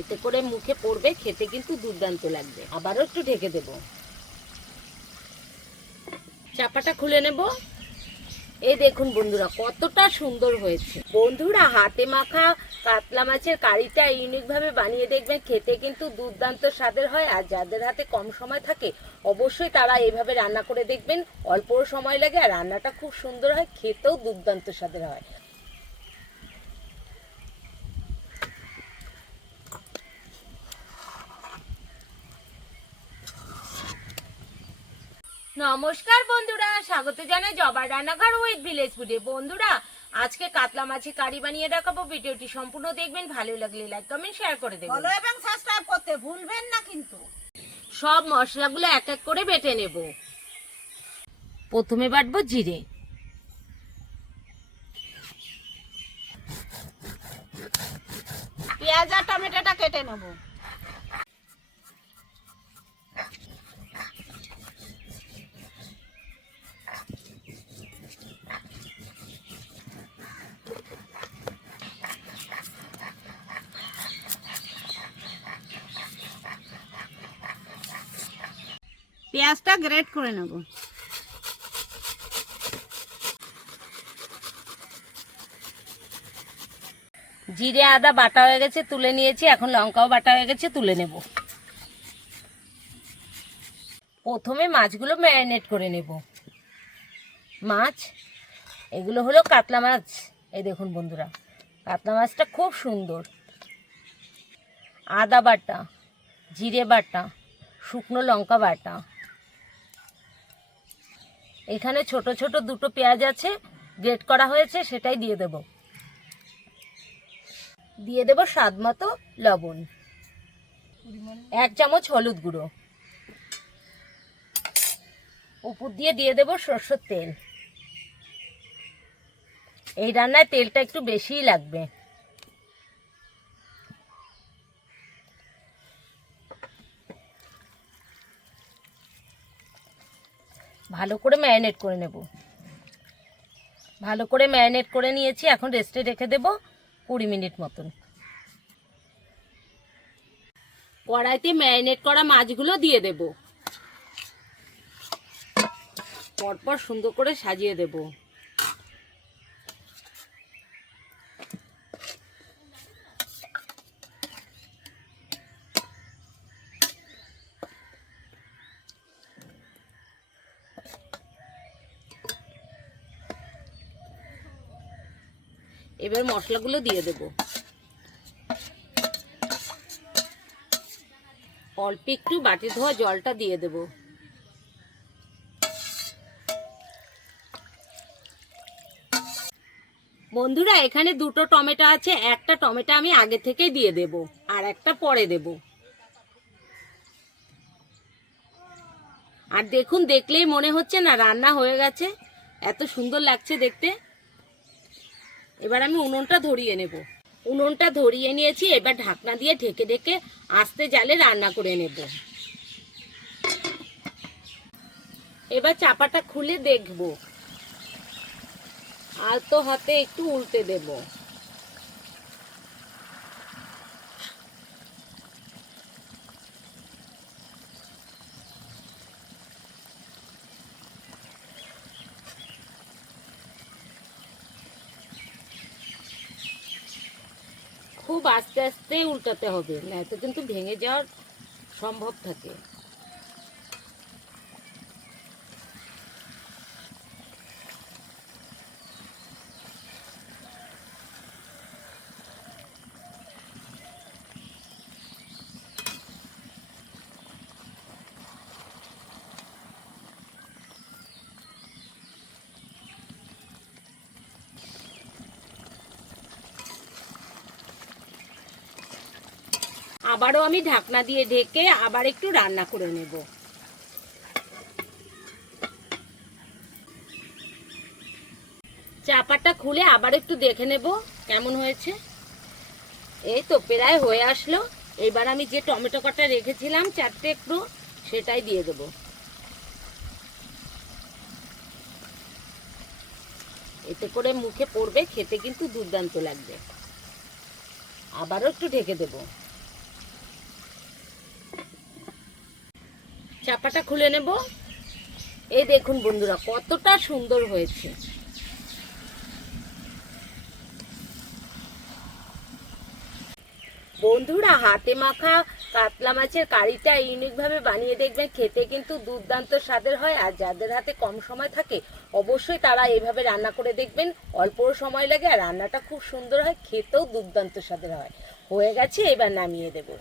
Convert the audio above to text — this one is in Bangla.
এতে করে মুখে পড়বে, খেতে কিন্তু দুর্দান্ত লাগবে। আবারও একটু ঢেকে দেব। চাপাটা খুলে নেব। এই দেখুন বন্ধুরা কতটা সুন্দর হয়েছে। বন্ধুরা হাতে মাখা কাতলা মাছের কারিটা ইউনিক ভাবে বানিয়ে দেখবেন, খেতে কিন্তু দুর্দান্ত স্বাদের হয়। আর যাদের হাতে কম সময় থাকে অবশ্যই তারা এইভাবে রান্না করে দেখবেন, অল্প সময় লাগে আর রান্নাটা খুব সুন্দর হয়, খেতেও দুর্দান্ত স্বাদের হয়। নমস্কার বন্ধুরা, স্বাগত জানাই জবার রান্নাঘর উইথ ভিলেজ ফুডে। বন্ধুরা আজকে কাতলা মাছের কারি বানিয়ে দেখাবো। ভিডিওটি সম্পূর্ণ দেখবেন, ভালো লাগলে লাইক কমেন্ট শেয়ার করে দেবেন, ফলো এবং সাবস্ক্রাইব করতে ভুলবেন না কিন্তু। সব মশলাগুলো এক এক করে বেটে নেব। প্রথমে বাটবো জিরে, পেঁয়াজ আর টমেটোটা কেটে নেব। পেঁয়াজটা গ্রেট করে নেব। জিরে আদা বাটা হয়ে গেছে, তুলে নিয়েছি। এখন লঙ্কাও বাটা হয়ে গেছে, তুলে নেব। প্রথমে মাছগুলো ম্যারিনেট করে নেব। মাছ এগুলো হলো কাতলা মাছ। এই দেখুন বন্ধুরা, কাতলা মাছটা খুব সুন্দর। আদা বাটা, জিরে বাটা, শুকনো লঙ্কা বাটা, এখানে ছোট ছোট দুটো পেঁয়াজ আছে গ্রেট করা হয়েছে, সেটাই দিয়ে দেব। দিয়ে দেব স্বাদ মতো লবণ, 1 চামচ হলুদ গুঁড়ো, উপর দিয়ে দেব সরষের তেল। এই রান্নায় তেলটা একটু বেশিই লাগবে। ভালো করে ম্যারিনেট করে নেব। ভালো করে ম্যারিনেট করে নিয়েছি, এখন রেস্টে রেখে দেব 20 মিনিট মতন। কড়াইতে ম্যারিনেট করা মাছগুলো দিয়ে দেব, পরপর সুন্দর করে সাজিয়ে দেব। এবার মশলাগুলো দিয়ে দেব। অল্প একটু বাটি ধোয়া জলটা দিয়ে দেব। বন্ধুরা এখানে দুটো টমেটো আছে, একটা টমেটো আমি আগে থেকে দিয়ে দেব আর একটা পরে দেব। আর দেখুন, দেখলেই মনে হচ্ছে না রান্না হয়ে গেছে, এত সুন্দর লাগছে দেখতে। এবার আমি উনুনটা ধরিয়ে নেব। উনুনটা ধরিয়ে নিয়েছি, এবার ঢাকনা দিয়ে ঢেকে ঢেকে আস্তে জালে রান্না করে নেব। এবার চাপাটা খুলে দেখব, আলতো হাতে একটু উল্টে দেব। খুব আস্তে আস্তে উল্টাতে হবে, নয়তো কিন্তু ভেঙে যাওয়ার সম্ভব থাকে। আবারও আমি ঢাকনা দিয়ে ঢেকে আবার একটু রান্না করে নেব। চাপাটা খুলে আবার একটু দেখে নেব কেমন হয়েছে। এই তো প্রায় হয়ে আসলো। এবার আমি যে টমেটো কাটা রেখেছিলাম 4টে একটু, সেটাই দিয়ে দেব। এতে করে মুখে পড়বে, খেতে কিন্তু দুর্দান্ত লাগবে। আবারও একটু ঢেকে দেব। চাপাটা খুলে নেব। এই দেখুন বন্ধুরা কতটা সুন্দর হয়েছে। বন্ধুরা হাতে মাখা কাতলা মাছের কারিটা ইউনিকভাবে বানিয়ে দেখবেন, খেতে কিন্তু দুর্দান্ত স্বাদের হয়। আর যাদের হাতে কম সময় থাকে অবশ্যই তারা এইভাবে রান্না করে দেখবেন, অল্প সময় লাগে আর রান্নাটা খুব সুন্দর হয়, খেতেও দুর্দান্ত স্বাদের হয়। হয়ে গেছে, এবার নামিয়ে দেবো।